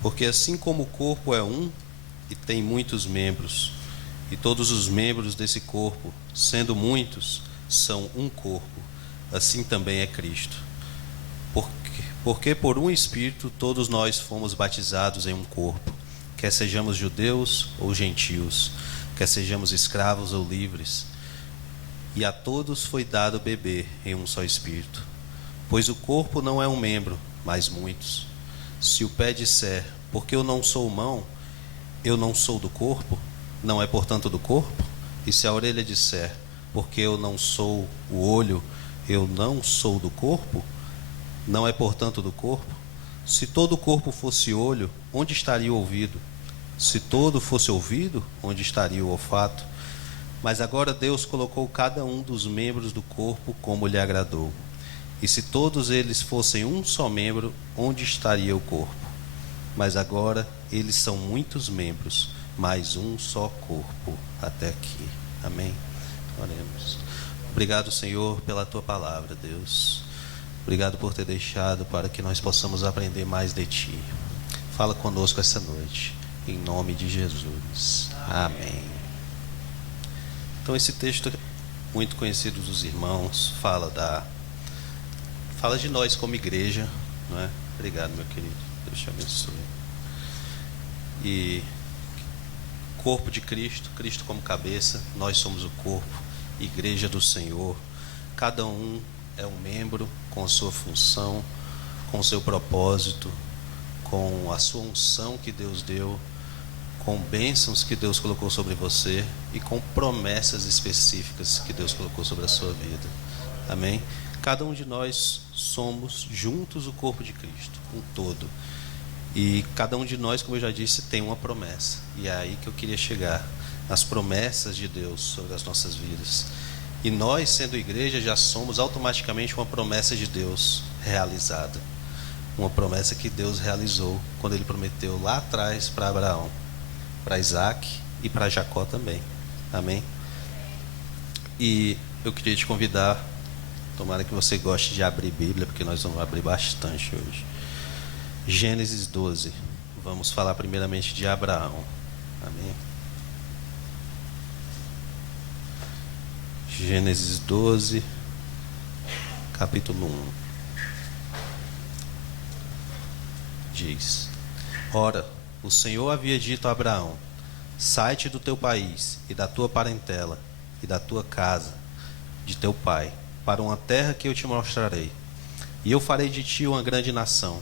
Porque assim como o corpo é um e tem muitos membros, e todos os membros desse corpo, sendo muitos, são um corpo, assim também é Cristo. Porque por um Espírito todos nós fomos batizados em um corpo, quer sejamos judeus ou gentios, quer sejamos escravos ou livres, e a todos foi dado beber em um só Espírito. Pois o corpo não é um membro, mas muitos. Se o pé disser, porque eu não sou mão, eu não sou do corpo, não é portanto do corpo? E se a orelha disser, porque eu não sou o olho, eu não sou do corpo, não é portanto do corpo? Se todo o corpo fosse olho, onde estaria o ouvido? Se todo fosse ouvido, onde estaria o olfato? Mas agora Deus colocou cada um dos membros do corpo como lhe agradou. E se todos eles fossem um só membro, onde estaria o corpo? Mas agora eles são muitos membros, mas um só corpo. Até aqui. Amém? Oremos. Obrigado, Senhor, pela tua palavra, Deus. Obrigado por ter deixado para que nós possamos aprender mais de ti. Fala conosco essa noite, em nome de Jesus. Amém. Então esse texto muito conhecido dos irmãos fala de nós como igreja, não é? Obrigado, meu querido. Deus te abençoe. E corpo de Cristo, Cristo como cabeça, nós somos o corpo, igreja do Senhor. Cada um é um membro com a sua função, com o seu propósito, com a sua unção que Deus deu, com bênçãos que Deus colocou sobre você e com promessas específicas que Deus colocou sobre a sua vida. Amém? Cada um de nós somos juntos o corpo de Cristo, um todo. E cada um de nós, como eu já disse, tem uma promessa. E é aí que eu queria chegar, nas promessas de Deus sobre as nossas vidas. E nós, sendo igreja, já somos automaticamente uma promessa de Deus realizada. Uma promessa que Deus realizou quando Ele prometeu lá atrás para Abraão, para Isaac e para Jacó também. Amém? E eu queria te convidar, tomara que você goste de abrir Bíblia, porque nós vamos abrir bastante hoje. Gênesis 12. Vamos falar primeiramente de Abraão. Amém? Gênesis 12, capítulo 1. Diz: Ora, o Senhor havia dito a Abraão: sai-te do teu país e da tua parentela e da tua casa, de teu pai, para uma terra que eu te mostrarei. E eu farei de ti uma grande nação.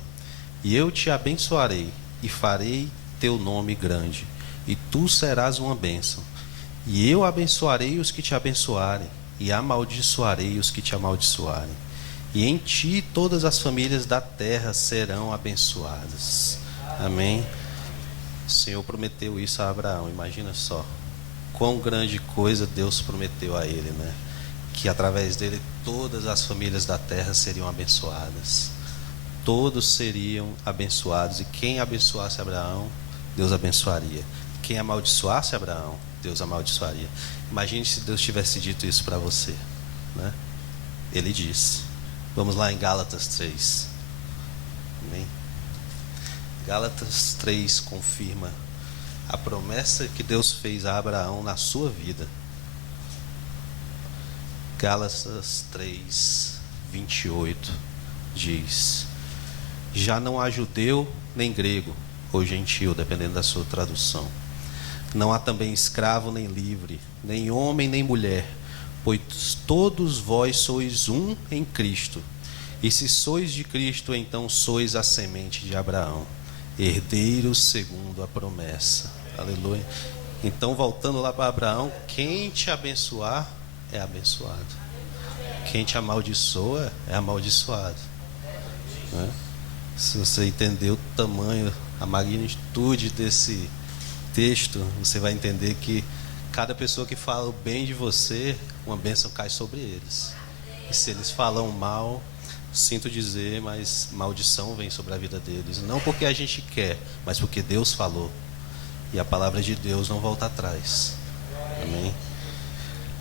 E eu te abençoarei e farei teu nome grande, e tu serás uma bênção. E eu abençoarei os que te abençoarem, e amaldiçoarei os que te amaldiçoarem. E em ti todas as famílias da terra serão abençoadas. Amém? O Senhor prometeu isso a Abraão. Imagina só quão grande coisa Deus prometeu a ele, né? Que através dele todas as famílias da terra seriam abençoadas. Todos seriam abençoados. E quem abençoasse Abraão, Deus abençoaria. Quem amaldiçoasse Abraão, Deus amaldiçoaria. Imagine se Deus tivesse dito isso para você, né? Ele disse. Vamos lá em Gálatas 3. Amém? Gálatas 3 confirma a promessa que Deus fez a Abraão na sua vida. Gálatas 3, 28 diz: já não há judeu nem grego ou gentil, dependendo da sua tradução. Não há também escravo nem livre, nem homem nem mulher, pois todos vós sois um em Cristo. E se sois de Cristo, então sois a semente de Abraão, herdeiros segundo a promessa. Aleluia. Então, voltando lá para Abraão, quem te abençoar é abençoado. Quem te amaldiçoa é amaldiçoado, né? Se você entender o tamanho, a magnitude desse texto, você vai entender que cada pessoa que fala o bem de você, uma bênção cai sobre eles. E se eles falam mal, sinto dizer, mas maldição vem sobre a vida deles. Não porque a gente quer, mas porque Deus falou. E a palavra de Deus não volta atrás. Amém?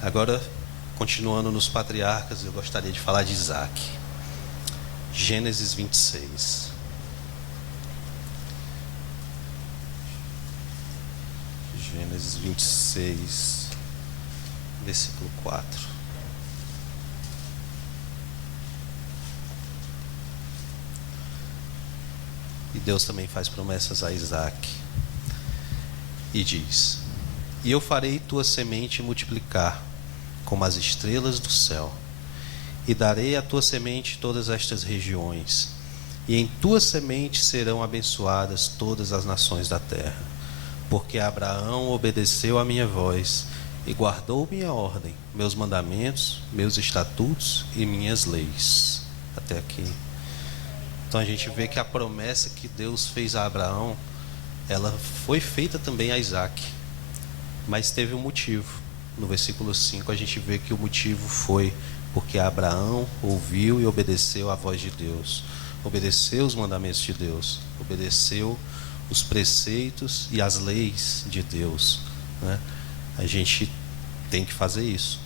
Agora, continuando nos patriarcas, eu gostaria de falar de Isaac. Gênesis 26. Gênesis 26, versículo 4. E Deus também faz promessas a Isaac e diz: e eu farei tua semente multiplicar como as estrelas do céu, e darei à tua semente todas estas regiões, e em tua semente serão abençoadas todas as nações da terra, porque Abraão obedeceu à minha voz e guardou minha ordem, meus mandamentos, meus estatutos e minhas leis. Até aqui. Então a gente vê que a promessa que Deus fez a Abraão, ela foi feita também a Isaac, mas teve um motivo. No versículo 5 a gente vê que o motivo foi porque Abraão ouviu e obedeceu à voz de Deus, obedeceu os mandamentos de Deus, obedeceu os preceitos e as leis de Deus, né? A gente tem que fazer isso.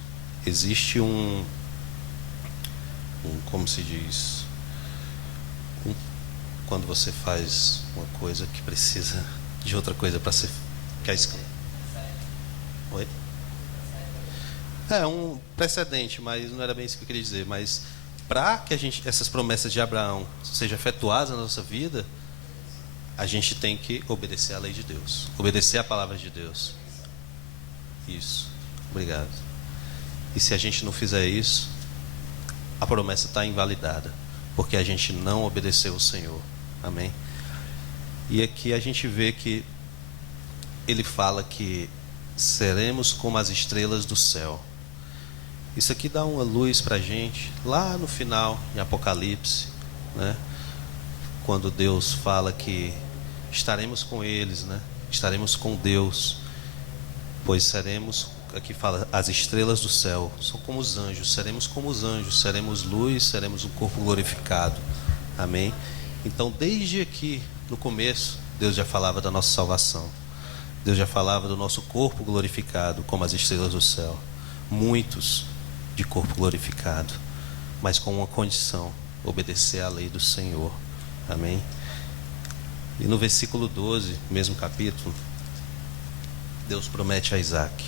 Existe como se diz, quando você faz uma coisa que precisa de outra coisa para ser, que é isso. Oi? É um precedente, mas não era bem isso que eu queria dizer. Mas para que essas promessas de Abraão sejam efetuadas na nossa vida, a gente tem que obedecer à lei de Deus, obedecer à palavra de Deus. Isso. Obrigado. E se a gente não fizer isso, a promessa está invalidada, porque a gente não obedeceu o Senhor. Amém? E aqui a gente vê que ele fala que seremos como as estrelas do céu. Isso aqui dá uma luz para a gente lá no final, em Apocalipse, né? Quando Deus fala que estaremos com eles, né? Estaremos com Deus, pois seremos, aqui fala, as estrelas do céu são como os anjos, seremos como os anjos, seremos luz, seremos um corpo glorificado. Amém? Então, desde aqui no começo, Deus já falava da nossa salvação. Deus já falava do nosso corpo glorificado, como as estrelas do céu. Muitos de corpo glorificado, mas com uma condição: obedecer à lei do Senhor. Amém? E no versículo 12, mesmo capítulo, Deus promete a Isaac.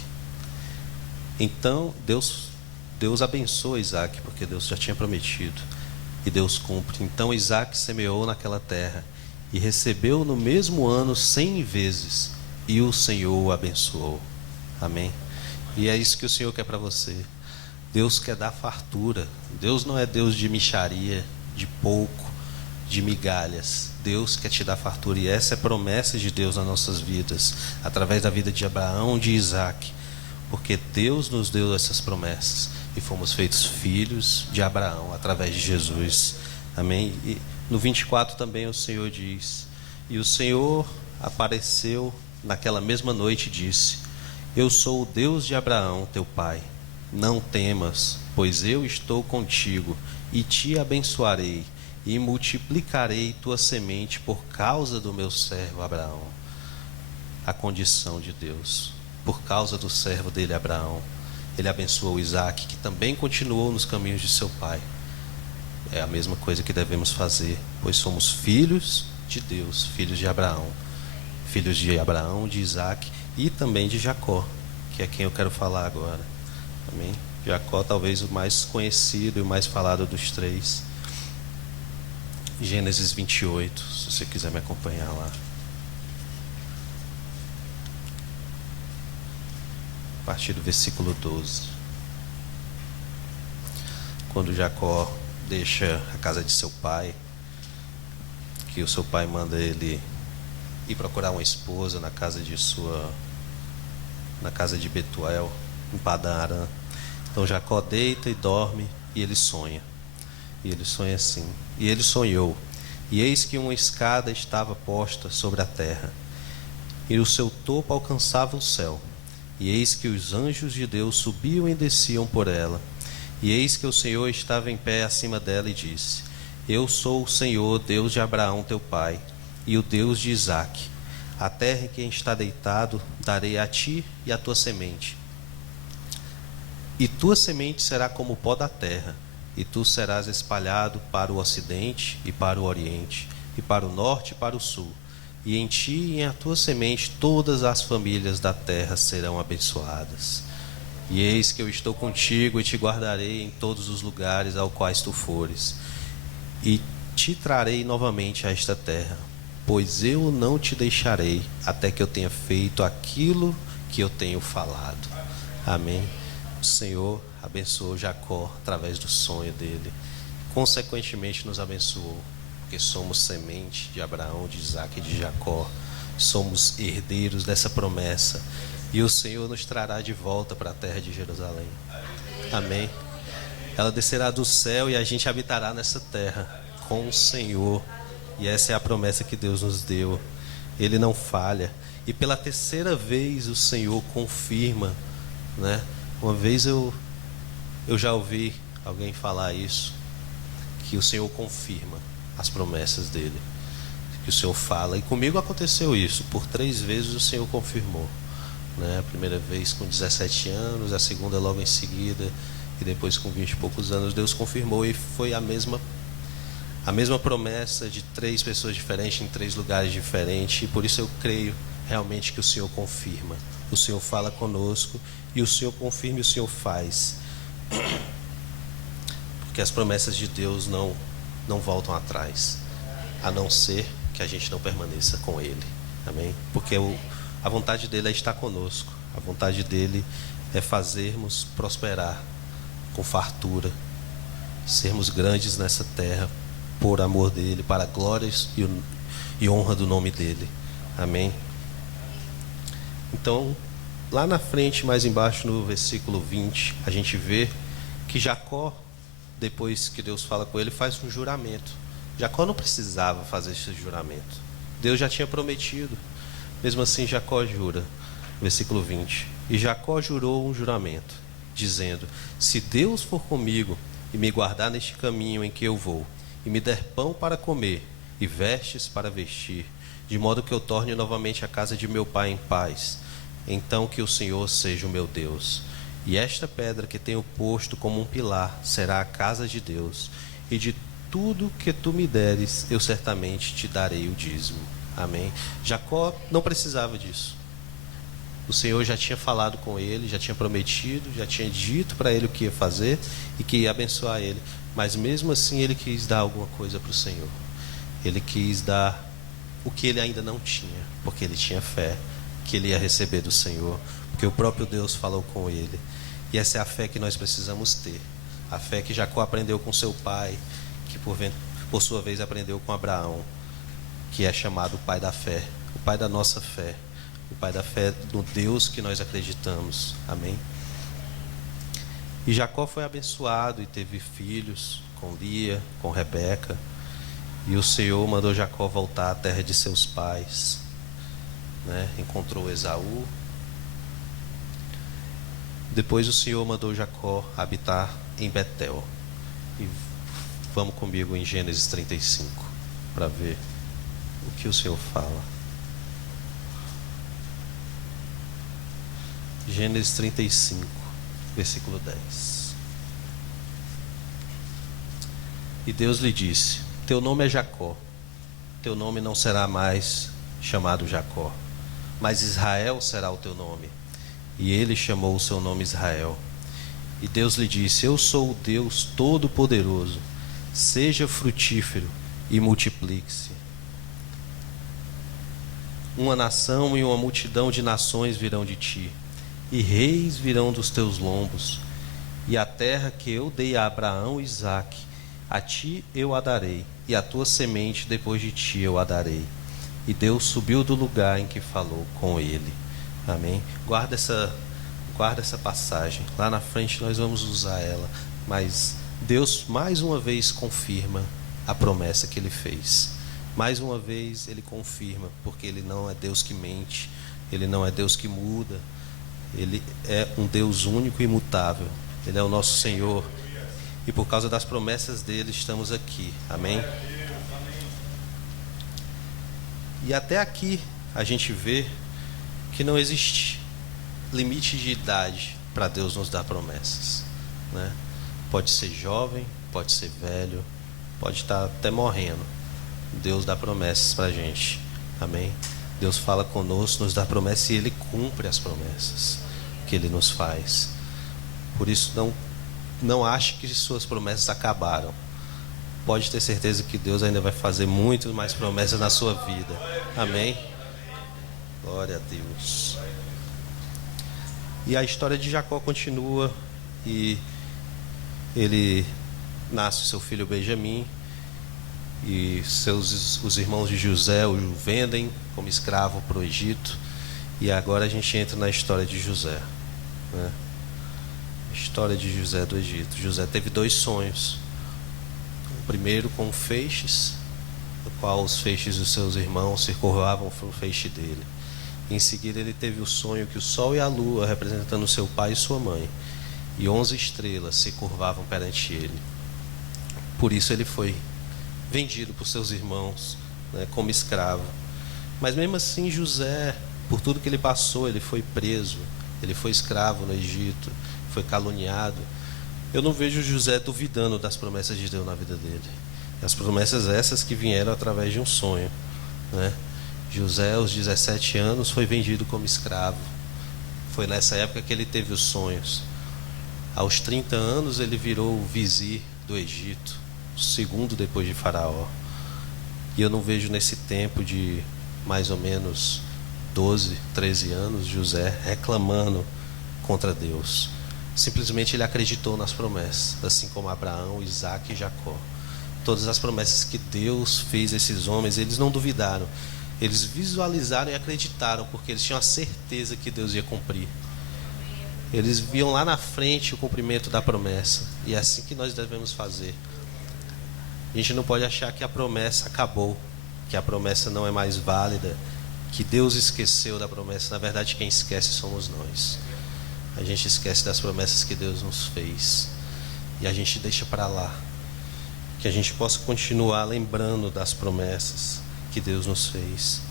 Então, Deus abençoa Isaac, porque Deus já tinha prometido. E Deus cumpre. Então Isaac semeou naquela terra e recebeu no mesmo ano 100 vezes, e o Senhor o abençoou. Amém? E é isso que o Senhor quer para você. Deus quer dar fartura. Deus não é Deus de mixaria, de pouco, de migalhas. Deus quer te dar fartura, e essa é a promessa de Deus nas nossas vidas, através da vida de Abraão, de Isaac, porque Deus nos deu essas promessas e fomos feitos filhos de Abraão através de Jesus. Amém? E no 24 também o Senhor diz: e o Senhor apareceu naquela mesma noite e disse: eu sou o Deus de Abraão teu pai, não temas, pois eu estou contigo e te abençoarei e multiplicarei tua semente por causa do meu servo Abraão. A condição de Deus, por causa do servo dele Abraão, ele abençoou Isaac, que também continuou nos caminhos de seu pai. É a mesma coisa que devemos fazer, pois somos filhos de Deus, filhos de Abraão, de Isaac e também de Jacó, que é quem eu quero falar agora. Amém? Jacó, talvez o mais conhecido e o mais falado dos três. Gênesis 28, se você quiser me acompanhar lá. A partir do versículo 12. Quando Jacó deixa a casa de seu pai, que o seu pai manda ele ir procurar uma esposa na casa de Betuel, em Padã Arã. Então Jacó deita e dorme, e ele sonha. E ele sonha assim: e ele sonhou, e eis que uma escada estava posta sobre a terra, e o seu topo alcançava o céu. E eis que os anjos de Deus subiam e desciam por ela. E eis que o Senhor estava em pé acima dela e disse: eu sou o Senhor, Deus de Abraão teu pai, e o Deus de Isaque. A terra em que está deitado darei a ti e a tua semente. E tua semente será como o pó da terra, e tu serás espalhado para o ocidente e para o oriente, e para o norte e para o sul. e em ti e em a tua semente todas as famílias da terra serão abençoadas. E eis que eu estou contigo e te guardarei em todos os lugares aos quais tu fores, e te trarei novamente a esta terra, pois eu não te deixarei até que eu tenha feito aquilo que eu tenho falado. Amém. O Senhor abençoou Jacó através do sonho dele, consequentemente nos abençoou, porque somos semente de Abraão, de Isaque e de Jacó, somos herdeiros dessa promessa, e o Senhor nos trará de volta para a terra de Jerusalém. Amém. Ela descerá do céu e a gente habitará nessa terra com o Senhor, e essa é a promessa que Deus nos deu. Ele não falha, e pela terceira vez o Senhor confirma, né? Uma vez eu já ouvi alguém falar isso, que o Senhor confirma as promessas dele, que o Senhor fala, e comigo aconteceu isso. Por 3 vezes o Senhor confirmou, né? A primeira vez com 17 anos, a segunda logo em seguida, e depois com 20 e poucos anos Deus confirmou, e foi a mesma promessa de 3 pessoas diferentes em 3 lugares diferentes. E por isso eu creio realmente que o Senhor confirma, o Senhor fala conosco, e o Senhor confirma e o Senhor faz, porque as promessas de Deus não voltam atrás, a não ser que a gente não permaneça com Ele. Amém? Porque a vontade dele é estar conosco, a vontade dele é fazermos prosperar com fartura, sermos grandes nessa terra por amor dele, para a glória e honra do nome dele. Amém? Então, lá na frente, mais embaixo no versículo 20, a gente vê que Jacó, depois que Deus fala com ele, faz um juramento. Jacó não precisava fazer esse juramento, Deus já tinha prometido. Mesmo assim, Jacó jura. Versículo 20: e Jacó jurou um juramento, dizendo: se Deus for comigo e me guardar neste caminho em que eu vou, e me der pão para comer e vestes para vestir, de modo que eu torne novamente a casa de meu pai em paz, então que o Senhor seja o meu Deus, e esta pedra que tenho posto como um pilar será a casa de Deus, e de tudo que tu me deres eu certamente te darei o dízimo. Amém? Jacó não precisava disso. O Senhor já tinha falado com ele, já tinha prometido, já tinha dito para ele o que ia fazer e que ia abençoar ele. Mas mesmo assim ele quis dar alguma coisa para o Senhor. Ele quis dar o que ele ainda não tinha, porque ele tinha fé que ele ia receber do Senhor, porque o próprio Deus falou com ele. E essa é a fé que nós precisamos ter. A fé que Jacó aprendeu com seu pai, que por sua vez aprendeu com Abraão, que é chamado o pai da fé, o pai da nossa fé, o pai da fé no Deus que nós acreditamos. Amém? E Jacó foi abençoado e teve filhos com Lia, com Rebeca. E o Senhor mandou Jacó voltar à terra de seus pais, né? Encontrou Esaú. Depois o Senhor mandou Jacó habitar em Betel. E vamos comigo em Gênesis 35 para ver o que o Senhor fala. Gênesis 35, versículo 10. E Deus lhe disse: teu nome é Jacó, teu nome não será mais chamado Jacó, mas Israel será o teu nome. E ele chamou o seu nome Israel. E Deus lhe disse: eu sou o Deus Todo-Poderoso, seja frutífero e multiplique-se. Uma nação e uma multidão de nações virão de ti, e reis virão dos teus lombos. E a terra que eu dei a Abraão e Isaque, a ti eu a darei, e a tua semente depois de ti eu a darei. E Deus subiu do lugar em que falou com ele. Amém? Guarda essa passagem. Lá na frente nós vamos usar ela. Mas Deus mais uma vez confirma a promessa que ele fez. Mais uma vez ele confirma, porque ele não é Deus que mente, ele não é Deus que muda. Ele é um Deus único e imutável. Ele é o nosso Senhor. E por causa das promessas dele estamos aqui. Amém? E até aqui a gente vê que não existe limite de idade para Deus nos dar promessas, né? Pode ser jovem, pode ser velho, pode estar até morrendo. Deus dá promessas para a gente. Amém? Deus fala conosco, nos dá promessa e Ele cumpre as promessas que Ele nos faz. Por isso, não ache que suas promessas acabaram. Pode ter certeza que Deus ainda vai fazer muito mais promessas na sua vida. Amém? Glória a Deus. E a história de Jacó continua. E ele nasce seu filho Benjamim. E os irmãos de José o vendem como escravo para o Egito. E agora a gente entra na história de José, né? A história de José do Egito. José teve 2 sonhos. O primeiro com feixes, no qual os feixes dos seus irmãos se curvavam para o feixe dele. Em seguida ele teve o sonho que o sol e a lua, representando seu pai e sua mãe, e 11 estrelas se curvavam perante ele. Por isso ele foi vendido por seus irmãos, né, como escravo. Mas mesmo assim José, por tudo que ele passou, ele foi preso, ele foi escravo no Egito, foi caluniado. Eu não vejo José duvidando das promessas de Deus na vida dele. As promessas essas que vieram através de um sonho, né? José, aos 17 anos, foi vendido como escravo. Foi nessa época que ele teve os sonhos. Aos 30 anos ele virou o vizir do Egito, o segundo depois de Faraó. E eu não vejo nesse tempo de mais ou menos 12, 13 anos, José reclamando contra Deus. Simplesmente ele acreditou nas promessas, assim como Abraão, Isaac e Jacó. Todas as promessas que Deus fez a esses homens, eles não duvidaram. Eles visualizaram e acreditaram, porque eles tinham a certeza que Deus ia cumprir. Eles viam lá na frente o cumprimento da promessa. E é assim que nós devemos fazer. A gente não pode achar que a promessa acabou, que a promessa não é mais válida, que Deus esqueceu da promessa. Na verdade, quem esquece somos nós. A gente esquece das promessas que Deus nos fez e a gente deixa para lá. Que a gente possa continuar lembrando das promessas que Deus nos fez.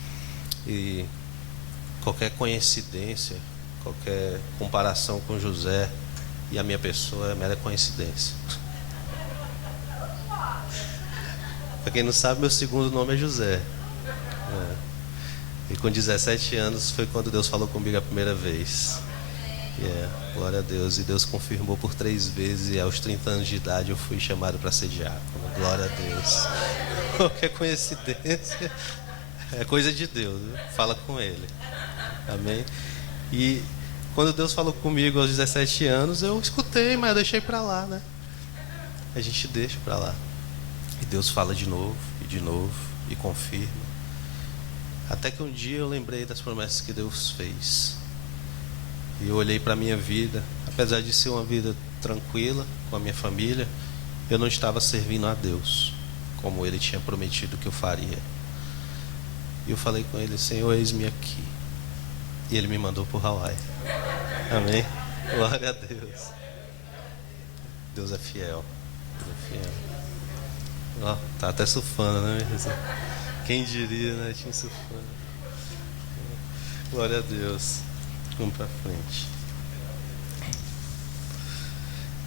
E qualquer coincidência, qualquer comparação com José e a minha pessoa é mera coincidência. Para quem não sabe, meu segundo nome é José. E com 17 anos foi quando Deus falou comigo a primeira vez. Glória a Deus. E Deus confirmou por 3 vezes. E aos 30 anos de idade eu fui chamado para ser diácono. Glória a Deus. Qualquer coincidência é coisa de Deus, viu? Fala com Ele. Amém. E quando Deus falou comigo aos 17 anos, eu escutei, mas eu deixei para lá, né? A gente deixa para lá. E Deus fala de novo e confirma. Até que um dia eu lembrei das promessas que Deus fez. E eu olhei para a minha vida. Apesar de ser uma vida tranquila com a minha família, eu não estava servindo a Deus como Ele tinha prometido que eu faria. E eu falei com Ele: Senhor, eis-me aqui. E Ele me mandou para o Hawaii. Amém? Glória a Deus. Deus é fiel. Deus é fiel. Ó, tá até surfando, né? Quem diria, né? Tinha surfando. Glória a Deus. Vamos para frente.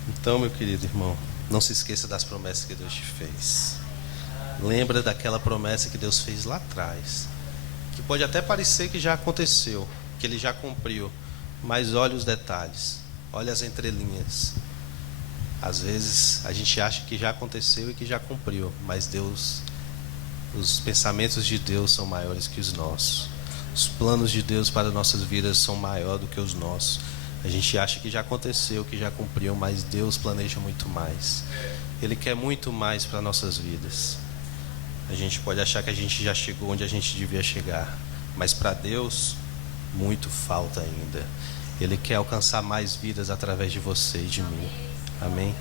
Então, meu querido irmão, não se esqueça das promessas que Deus te fez. Lembra daquela promessa que Deus fez lá atrás, que pode até parecer que já aconteceu, que Ele já cumpriu, mas olha os detalhes, olha as entrelinhas. Às vezes a gente acha que já aconteceu e que já cumpriu, mas Deus, os pensamentos de Deus são maiores que os nossos. Os planos de Deus para nossas vidas são maiores do que os nossos. A gente acha que já aconteceu, que já cumpriu, mas Deus planeja muito mais. Ele quer muito mais para nossas vidas. A gente pode achar que a gente já chegou onde a gente devia chegar, mas para Deus, muito falta ainda. Ele quer alcançar mais vidas através de você e de mim. Amém?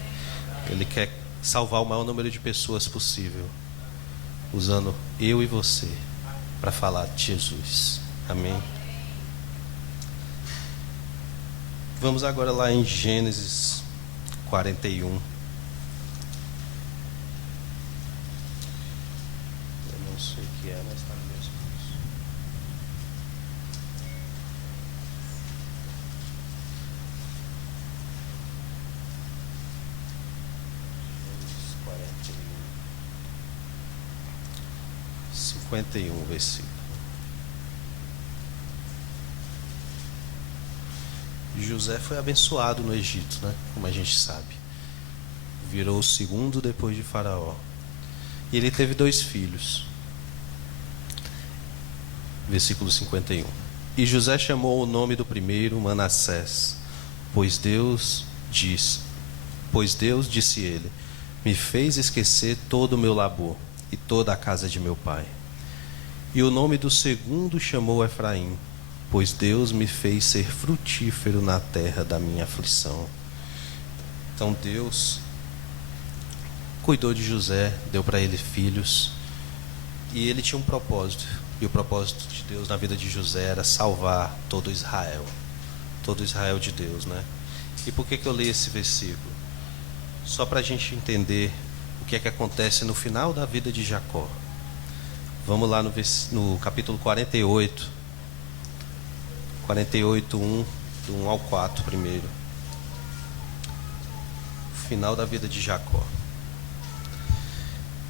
Ele quer salvar o maior número de pessoas possível, usando eu e você para falar de Jesus. Amém? Vamos agora lá em Gênesis 41. Eu não sei o que é, mas está no meu esposo. Gênesis 41. 51, versículo. José foi abençoado no Egito, né? Como a gente sabe. Virou o segundo depois de Faraó. E ele teve 2 filhos. Versículo 51. E José chamou o nome do primeiro Manassés, pois Deus disse ele, me fez esquecer todo o meu labor e toda a casa de meu pai. E o nome do segundo chamou Efraim, pois Deus me fez ser frutífero na terra da minha aflição. Então Deus cuidou de José, deu para ele filhos, e ele tinha um propósito. E o propósito de Deus na vida de José era salvar todo Israel de Deus, né? E por que eu li esse versículo? Só para a gente entender o que é que acontece no final da vida de Jacó. Vamos lá no capítulo 48, 1, do 1 ao 4 primeiro. O final da vida de Jacó.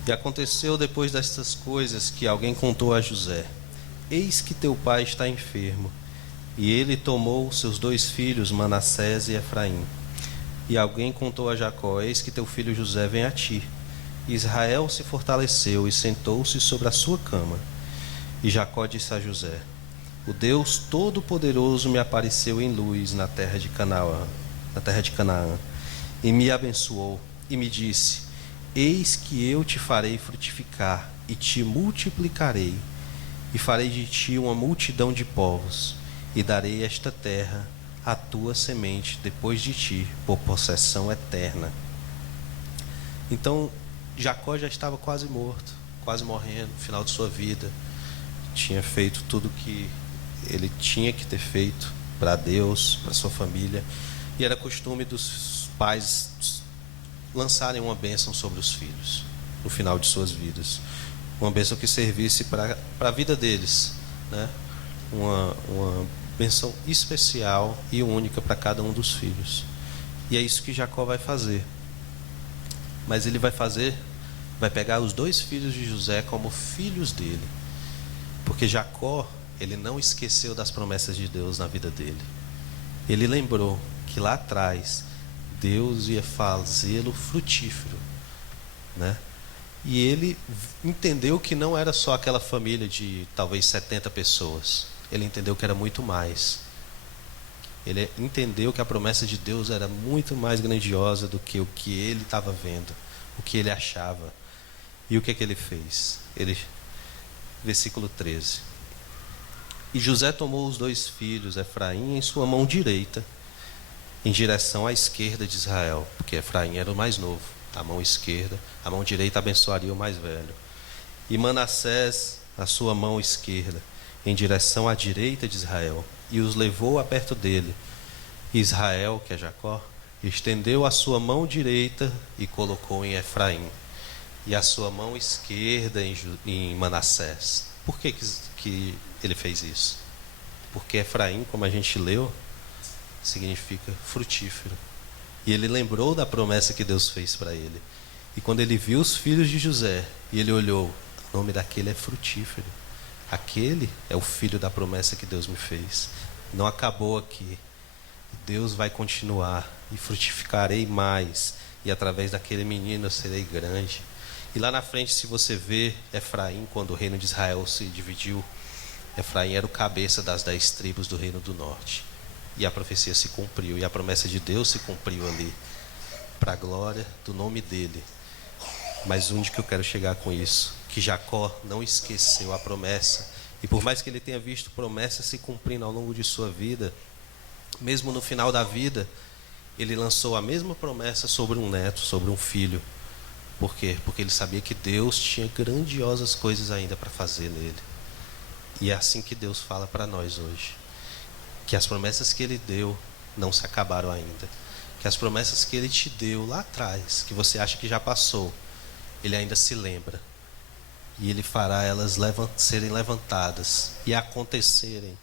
E aconteceu depois destas coisas que alguém contou a José: eis que teu pai está enfermo. E ele tomou seus 2 filhos, Manassés e Efraim. E alguém contou a Jacó: eis que teu filho José vem a ti. E Israel se fortaleceu e sentou-se sobre a sua cama. E Jacó disse a José: o Deus Todo-Poderoso me apareceu em luz na terra de Canaã, e me abençoou e me disse: eis que eu te farei frutificar e te multiplicarei, e farei de ti uma multidão de povos, e darei esta terra à tua semente depois de ti, por possessão eterna. Então Jacó já estava quase morto, quase morrendo, no final de sua vida. Tinha feito tudo que ele tinha que ter feito para Deus, para sua família, e era costume dos pais lançarem uma bênção sobre os filhos no final de suas vidas, uma bênção que servisse para a vida deles, né? Uma bênção especial e única para cada um dos filhos. E é isso que Jacó vai fazer. Mas ele vai pegar os 2 filhos de José como filhos dele, porque Jacó, ele não esqueceu das promessas de Deus na vida dele. Ele lembrou que lá atrás Deus ia fazê-lo frutífero, né? E ele entendeu que não era só aquela família de talvez 70 pessoas. Ele entendeu que era muito mais. Ele entendeu que a promessa de Deus era muito mais grandiosa do que o que ele estava vendo, o que ele achava. E o que é que ele fez? Versículo 13. E José tomou os 2 filhos, Efraim, em sua mão direita, em direção à esquerda de Israel, porque Efraim era o mais novo, a mão esquerda, a mão direita abençoaria o mais velho. E Manassés, a sua mão esquerda, em direção à direita de Israel, e os levou a perto dele. Israel, que é Jacó, estendeu a sua mão direita e colocou em Efraim, e a sua mão esquerda em Manassés. Por que ele fez isso? Porque Efraim, como a gente leu, significa frutífero. E ele lembrou da promessa que Deus fez para ele. E quando ele viu os filhos de José, e ele olhou, o nome daquele é frutífero. Aquele é o filho da promessa que Deus me fez. Não acabou aqui. Deus vai continuar, e frutificarei mais, e através daquele menino eu serei grande. E lá na frente, se você vê Efraim, quando o reino de Israel se dividiu, Efraim era o cabeça das 10 tribos do reino do norte. E a profecia se cumpriu, e a promessa de Deus se cumpriu ali, para a glória do nome dele. Mas onde que eu quero chegar com isso? Que Jacó não esqueceu a promessa, e por mais que ele tenha visto promessas se cumprindo ao longo de sua vida, mesmo no final da vida, ele lançou a mesma promessa sobre um neto, sobre um filho. Por quê? Porque ele sabia que Deus tinha grandiosas coisas ainda para fazer nele. E é assim que Deus fala para nós hoje. Que as promessas que ele deu não se acabaram ainda. Que as promessas que ele te deu lá atrás, que você acha que já passou, ele ainda se lembra. E ele fará elas serem levantadas e acontecerem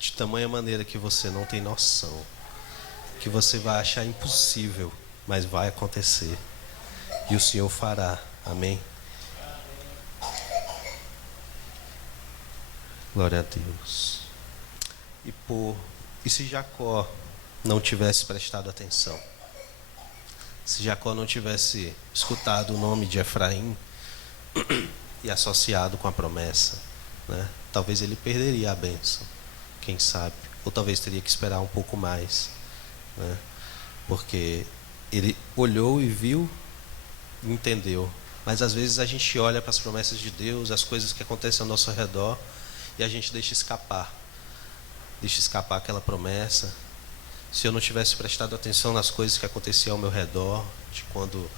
de tamanha maneira que você não tem noção. Que você vai achar impossível, mas vai acontecer. E o Senhor fará. Amém? Glória a Deus. E por E se Jacó não tivesse prestado atenção? Se Jacó não tivesse escutado o nome de Efraim e associado com a promessa, né? Talvez ele perderia a bênção, quem sabe? Ou talvez teria que esperar um pouco mais, né? Porque ele olhou e viu e entendeu. Mas às vezes a gente olha para as promessas de Deus, as coisas que acontecem ao nosso redor, e a gente deixa escapar aquela promessa. Se eu não tivesse prestado atenção nas coisas que aconteciam ao meu redor, de quando o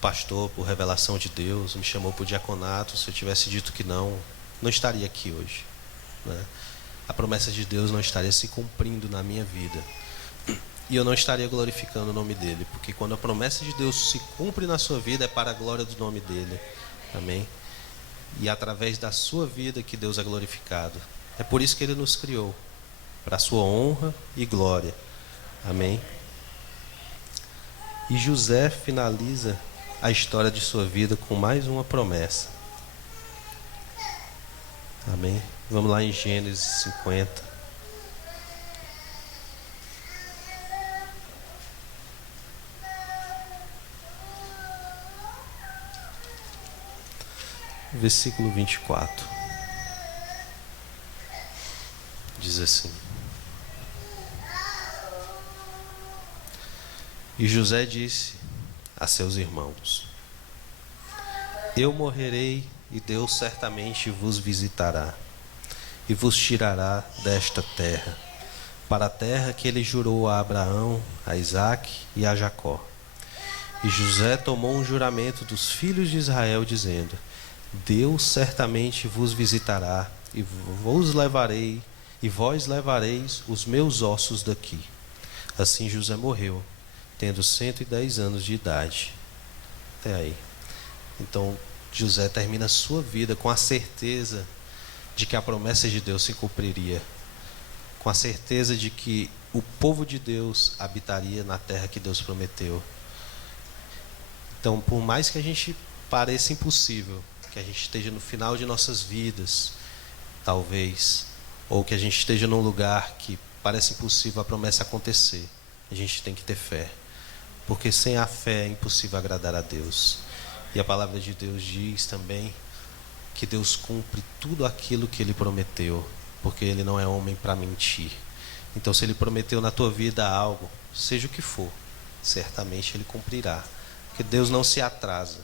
pastor, por revelação de Deus, me chamou para o diaconato, se eu tivesse dito que não estaria aqui hoje, né? A promessa de Deus não estaria se cumprindo na minha vida, e eu não estaria glorificando o nome dele, porque quando a promessa de Deus se cumpre na sua vida, é para a glória do nome dele, amém? E através da sua vida que Deus é glorificado. É por isso que ele nos criou, para a sua honra e glória, amém? E José finaliza a história de sua vida com mais uma promessa, amém? Vamos lá em Gênesis 50. Versículo 24. Diz assim: E José disse a seus irmãos: Eu morrerei, e Deus certamente vos visitará, e vos tirará desta terra, para a terra que ele jurou a Abraão, a Isaque e a Jacó. E José tomou um juramento dos filhos de Israel, dizendo: Deus certamente vos visitará, e vos levarei, e vós levareis os meus ossos daqui. Assim José morreu, tendo 110 anos de idade. Até aí. Então José termina a sua vida com a certeza de que a promessa de Deus se cumpriria, com a certeza de que o povo de Deus habitaria na terra que Deus prometeu. Então, por mais que a gente pareça impossível, que a gente esteja no final de nossas vidas, talvez, ou que a gente esteja num lugar que parece impossível a promessa acontecer, a gente tem que ter fé, porque sem a fé é impossível agradar a Deus. E a palavra de Deus diz também que Deus cumpre tudo aquilo que Ele prometeu, porque Ele não é homem para mentir. Então, se Ele prometeu na tua vida algo, seja o que for, certamente Ele cumprirá, porque Deus não se atrasa,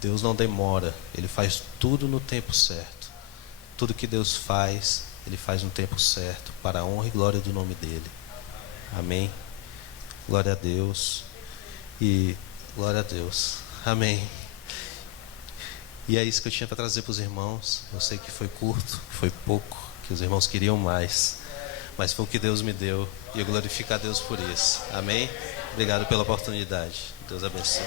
Deus não demora, Ele faz tudo no tempo certo. Tudo que Deus faz, Ele faz no tempo certo, para a honra e glória do nome dEle. Amém? Glória a Deus. E glória a Deus. Amém. E é isso que eu tinha para trazer para os irmãos. Eu sei que foi curto, foi pouco, que os irmãos queriam mais, mas foi o que Deus me deu, e eu glorifico a Deus por isso. Amém? Obrigado pela oportunidade. Deus abençoe.